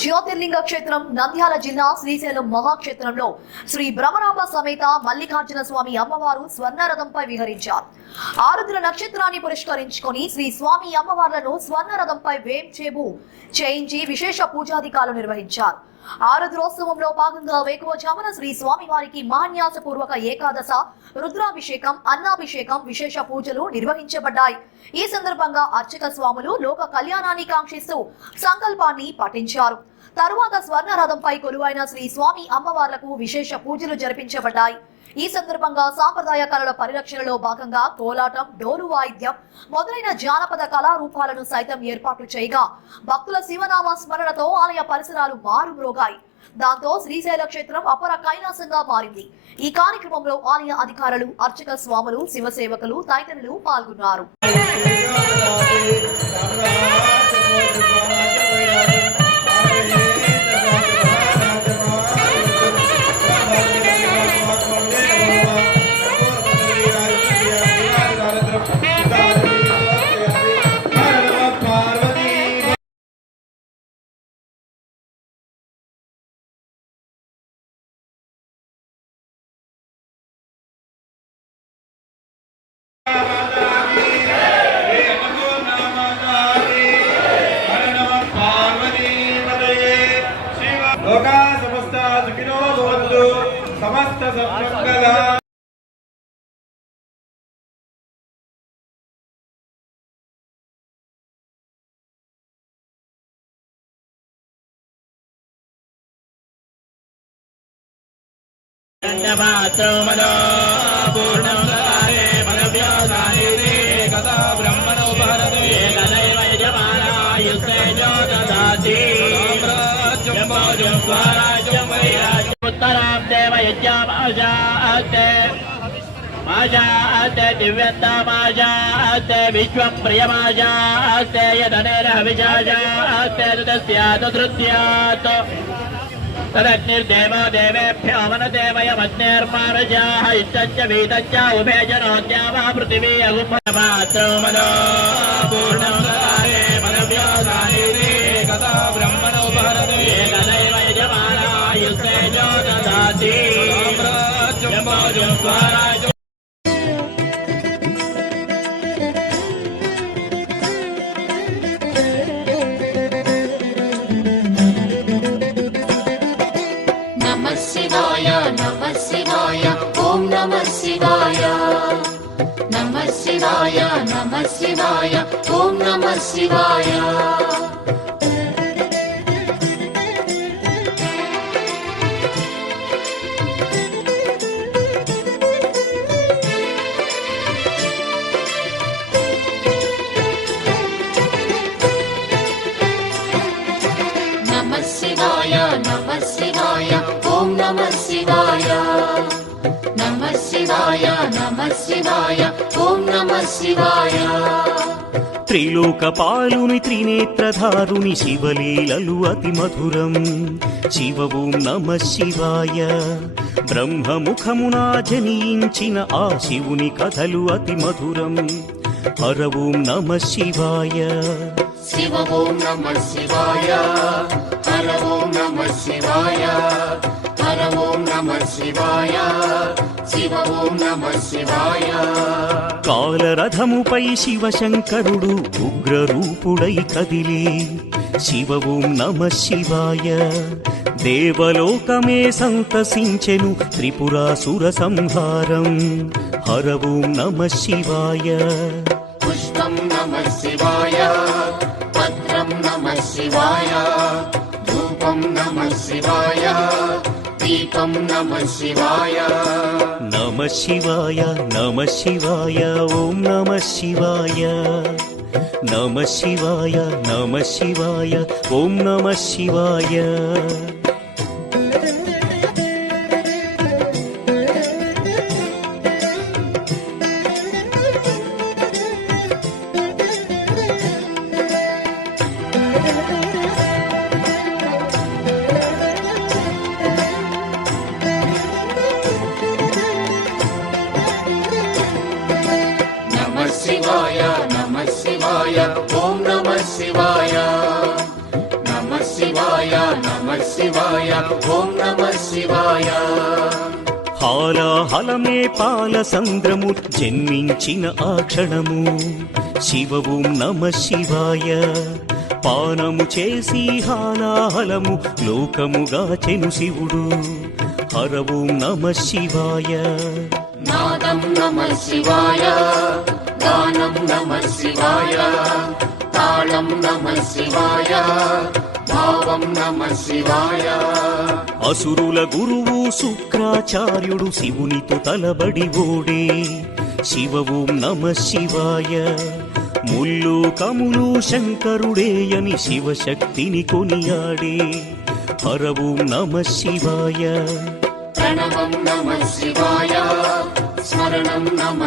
జ్యోతిర్లింగ క్షేత్రం నంద్యాల జిల్లా శ్రీశైలం మహాక్షేత్రంలో శ్రీ భ్రమరాంబ సమేత మల్లికార్జున స్వామి అమ్మవారు స్వర్ణరథంపై విహరించారు. ఆరుద్ర నక్షత్రాన్ని పురస్కరించుకొని శ్రీ స్వామి అమ్మవార్లను స్వర్ణరథంపై వేంచేపు చేయించి విశేష పూజాధికాలు నిర్వహించారు. ఆరుద్రోత్సవంలో భాగంగా వేకువజామున శ్రీ స్వామి వారికి మహాన్యాసపూర్వక ఏకాదశ రుద్రాభిషేకం, అన్నాభిషేకం, విశేష పూజలు నిర్వహించబడ్డాయి. ఈ సందర్భంగా అర్చక స్వాములు లోక కళ్యాణాన్ని కాంక్షిస్తూ సంకల్పాన్ని పఠించారు. తరువాత స్వర్ణరథంపై కొలువైన శ్రీ స్వామి అమ్మవార్లకు విశేష పూజలు జరిపించబడ్డాయి. ఈ సందర్భంగా సాంప్రదాయ కళల పరిరక్షణలో భాగంగా కోలాటం, డోలు వాయిద్యం మొదలైన జానపద కళారూపాలను సైతం ఏర్పాటు చేయగా భక్తుల శివనామ స్మరణతో ఆలయ పరిసరాలు మారుమ్రోగాయి. దాంతో శ్రీశైల క్షేత్రం అపర కైలాసంగా మారింది. ఈ కార్యక్రమంలో ఆలయ అధికారులు, అర్చక స్వాములు, శివసేవకులు తదితరులు పాల్గొన్నారు. సమస్త సత్మంగళ उत्तरां देव यज्ञमाजाते दिव्यत्तमाजाते विश्वं प्रियमाजाते यदनेन हविषाजाते तस्यात् तदग्निर्देवो देवेभ्यो वनदेवयमग्निर्मारजाः इष्टञ्च वीतञ्च उभे जनोद्यावः पृथिवी अगुम्भपात्रो मनो पूर्णमुदारे मनव्योदायिरे कदा ब्रह्मणो भारते एकदैव यजमानायुस्तेजो ददाति साम्राज्यं स्वराज्यं नमः शिवाय ओम नमः शिवाय नमः शिवाय ओम नमः शिवाय नमः शिवाय ओम नमः शिवाय త్రిలోకపాలుని త్రినేత్రధారుని శివలీలలు అతి మధురం. శివ ఓం నమః శివాయ. బ్రహ్మముఖమునా జనించిన ఆ శివుని కథలు అతి మధురం. హర ఓం నమః శివాయ. శివ ఓం నమః శివాయ. హర ఓం నమః శివాయ. హర ఓం నమః శివాయ. శివ ఓం నమః శివాయ. కాలరథముపై శివశంకరుడు ఉగ్రరూపుడై కదిలి శివ ఓం నమః శివాయ. దేవలోకమే సంతసించెను త్రిపురాసుర సంహారం. హర ఓం నమః శివాయ. పుష్పం నమః శివాయ. పత్రం నమః శివాయ. ధూపం నమః శివాయ. దీపం నమః శివాయ. నమః శివాయ నమః శివాయ ఓం నమః శివాయ. నమః శివాయ నమః శివాయ ఓం నమః శివాయ. ఓం నమః శివాయ. నమః శివాయ శివాయ నమః శివాయ ఓం నమః శివాయ హాలాహలమే పాల సంద్రము జన్మించిన ఆ క్షణము శివ ఓం నమః శివాయ పానము చేసి హాలాహలము లోకముగా చెను శివుడు హర ఓం నమః శివాయ నాదం నమః శివాయ గానం నమః శివాయ తాళం నమః శివాయ భావం నమః శివాయ అసురుల గురువు శుక్రాచార్యుడు శివునితో తలబడి ఓడే శివ ఓం నమః శివాయ ముల్లు కములు శంకరుడే అని శివశక్తిని కొనియాడే హర ఓం నమః శివాయ ప్రణవం నమః శివాయ స్మరణం నమః